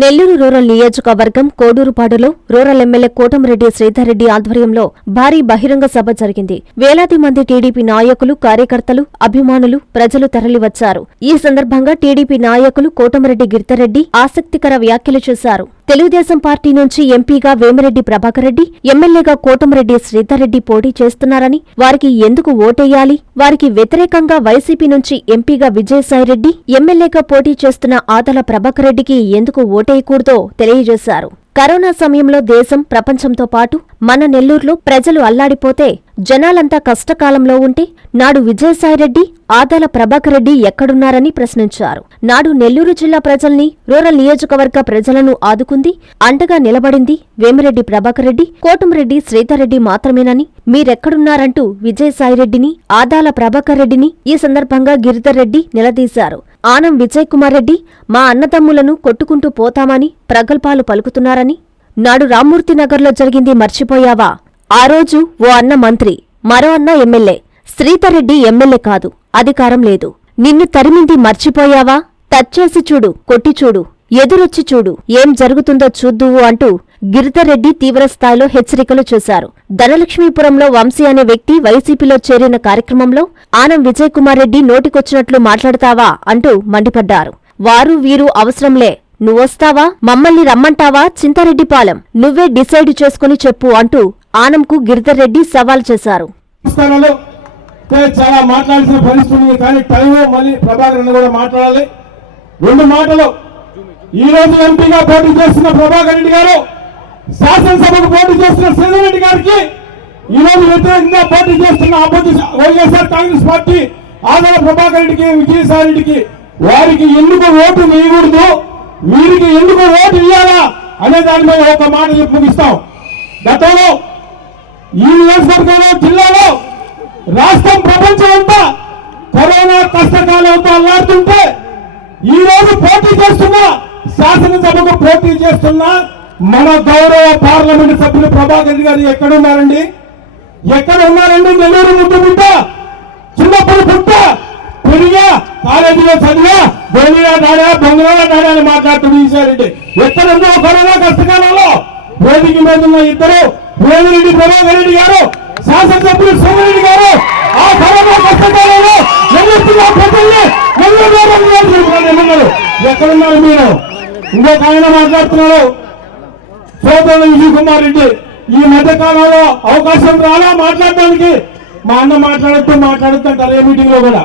Nellore rural నియోజకవర్గం కోడూరుపాడులో rural MLA Kotamreddy Sridhar Reddy ఆధ్వర్యంలో భారీ బహిరంగ సభ జరిగింది. వేలాది మంది టీడీపీ నాయకులు కార్యకర్తలు అభిమానులు ప్రజలు తరలివచ్చారు. ఈ సందర్భంగా టీడీపీ నాయకులు కోటమిరెడ్డి గిరితరెడ్డి ఆసక్తికర వ్యాఖ్యలు చేశారు. తెలుగుదేశం పార్టీ నుంచి ఎంపీగా వేమిరెడ్డి ప్రభాకర్ రెడ్డి ఎమ్మెల్యేగా కోటమిరెడ్డి శ్రీధర్రెడ్డి పోటీ చేస్తున్నారని వారికి ఎందుకు ఓటేయాలి? వారికి వ్యతిరేకంగా వైసీపీ నుంచి ఎంపీగా విజయసాయిరెడ్డి ఎమ్మెల్యేగా పోటీ చేస్తున్న ఆదల ప్రభాకర్ రెడ్డికి ఎందుకు ఓటేయకూడదో తెలియజేశారు. కరోనా సమయంలో దేశం ప్రపంచంతో పాటు మన నెల్లూరులో ప్రజలు అల్లాడిపోతే జనాలంతా కష్టకాలంలో ఉంటే నాడు విజయసాయిరెడ్డి ఆదాల ప్రభాకర్ రెడ్డి ఎక్కడున్నారని ప్రశ్నించారు. నాడు నెల్లూరు జిల్లా ప్రజల్ని రూరల్ నియోజకవర్గ ప్రజలను ఆదుకుంది అండగా నిలబడింది వేమిరెడ్డి ప్రభాకర్ రెడ్డి కోటంరెడ్డి శ్రీధర్రెడ్డి మాత్రమేనని మీరెక్కడున్నారంటూ విజయసాయిరెడ్డిని ఆదాల ప్రభాకర్ రెడ్డిని ఈ సందర్భంగా గిరిధర్ రెడ్డి నిలదీశారు. ఆనం విజయ్ కుమార్ రెడ్డి మా అన్నదమ్ములను కొట్టుకుంటూ పోతామని ప్రగల్భాలు పలుకుతున్నారని నాడు రామ్మూర్తినగర్లో జరిగింది మర్చిపోయావా? ఆ రోజు ఓ అన్న మంత్రి మరో అన్న ఎమ్మెల్యే శ్రీధర్రెడ్డి ఎమ్మెల్యే కాదు. అధికారం లేదు. నిన్ను తరిమింది మర్చిపోయావా? టచ్చేసి చూడు కొట్టి చూడు ఎదురొచ్చి చూడు ఏం జరుగుతుందో చూద్దువు అంటూ గిరిధర్రెడ్డి తీవ్రస్థాయిలో హెచ్చరికలు చేశారు. ధనలక్ష్మీపురంలో వంశీ అనే వ్యక్తి వైసీపీలో చేరిన కార్యక్రమంలో ఆనం విజయ్ కుమార్ రెడ్డి నోటికొచ్చినట్లు మాట్లాడతావా అంటూ మండిపడ్డారు. వారు వీరు అవసరంలే. నువ్వొస్తావా మమ్మల్ని రమ్మంటావా? చింతారెడ్డిపాలెం. నువ్వే డిసైడ్ చేసుకుని చెప్పు అంటూ ఆనంకు గిరిధర్రెడ్డి సవాల్ చేశారు. చాలా మాట్లాడాల్సిన పరిస్థితి ఉంది. కానీ టైము మళ్ళీ ప్రభాకర్ అన్న కూడా మాట్లాడాలి. రెండు మాటలు. ఈ రోజు ఎంపీగా పోటీ చేస్తున్న ప్రభాకర్ రెడ్డి గారు శాసనసభకు పోటీ చేస్తున్న శ్రీధర్ రెడ్డి గారికి ఈ రోజు వ్యతిరేకంగా పోటీ చేస్తున్న అపోజిషన్ వైఎస్ఆర్ కాంగ్రెస్ పార్టీ ఆదర ప్రభాకర్ రెడ్డికి విజయసాయి రెడ్డికి వారికి ఎందుకు ఓటు వేయకూడదు? వీరికి ఎందుకు ఓటు ఇవ్వాలా అనే దాని మీద ఒక మాట చెప్పి ముగిస్తాం. గతంలో ఈ నియోజకవర్గంలో జిల్లాలో రాష్ట్రం ప్రపంచం అంతా కరోనా కష్టకాలంతో అల్లాడుతుంటే ఈ రోజు పోటీ చేస్తున్న శాసనసభకు పోటీ చేస్తున్న మన గౌరవ పార్లమెంట్ సభ్యులు ప్రభాకర్ రెడ్డి గారు ఎక్కడ ఉన్నారండి ఎక్కడ ఉన్నారండి నెల్లూరు ముద్దు పుట్ట చిన్నప్పుడు పుట్ట పెరిగా కాలేజీలో చదివా బోలిగా నాడా బొంగళా నాడా అని మాట్లాడుతూ ఈసారెడ్డి ఎక్కడ కరోనా కష్టకాలంలో వేదిక మీద ఉన్న ఇద్దరు వేమిరెడ్డి ప్రభాకర్ రెడ్డి గారు శాసనసభ్యులు సోమరెడ్డి గారు ఆ కరోనా కష్టకాలంలో నెల్లూరు ప్రజల్ని ఎమ్మెల్యేలు. ఎక్కడున్నారు మీరు? ఇంకొక ఆయన మాట్లాడుతున్నారు సోదరుడు విజయ్ కుమార్ రెడ్డి. ఈ మధ్య కాలంలో అవకాశం రాలా మాట్లాడడానికి? మా అన్న మాట్లాడుతూ మాట్లాడుతూ కరే మీటింగ్లో కూడా.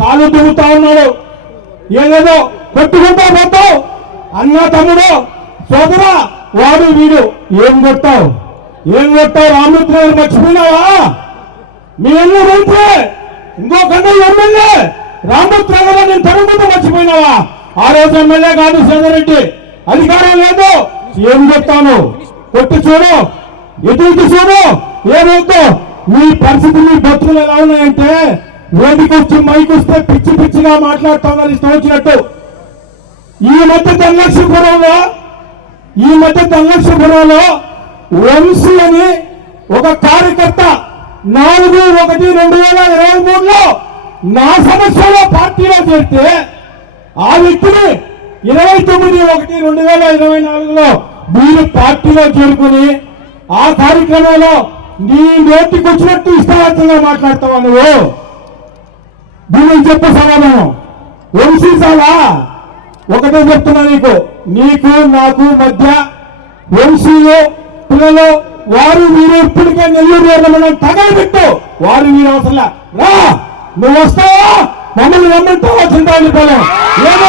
కాలు దువ్వుతా ఉన్నాడు. ఏదేదో కొట్టుకుంటా పోతావు. అన్న తమ్ముడు సోదరా వాడు వీడు. ఏం కొట్టావు ఏం చెప్తావు రామృత్ గారు మర్చిపోయినావా? మీ అన్న మంత్రి ఇంకో కన్నా ఎమ్మెల్యే రామృత్ గారు నేను తరుముతో మర్చిపోయినావా? ఆ రోజు ఎమ్మెల్యే కాదు సేదరెడ్డి అధికారం లేదు. ఏం చెప్తాను? కొట్టి చూడు. ఎదురు చూడు. ఏమవుతో మీ పరిస్థితి మీ భక్తులు ఎలా ఉన్నాయంటే వేదిక వచ్చి మైక్ వస్తే పిచ్చి పిచ్చిగా మాట్లాడుతున్నారు ఇష్టం వచ్చినట్టు. ఈ మధ్య ధనలక్ష్మీపురంలో ఈ మధ్య ధనలక్ష్మీపురంలో వంశీ అని ఒక కార్యకర్త నాలుగు ఒకటి రెండు వేల ఇరవై మూడులో నా సమస్యలో పార్టీలో చేరితే ఆ వ్యక్తిని ఇరవై తొమ్మిది ఒకటి రెండు వేల ఇరవై నాలుగులో మీరు పార్టీలో చేరుకుని ఆ కార్యక్రమంలో నీ నోటికి వచ్చినట్టు ఇష్టవంతంగా మాట్లాడతావా నువ్వు? దీనికి చెప్పు సమాధానం. వంశీ చాలా ఒకటే చెప్తున్నా నీకు. నీకు నాకు మధ్య వంశీలు పిల్లలు వారు మీరు ఇప్పటికే నెల్లూరు వెళ్ళమని తగలబెట్టు వారు మీరు అవసరం రా నువ్వు వస్తావా? మమ్మల్ని రమ్మంటావా? చింతాడిపోలే ఏదో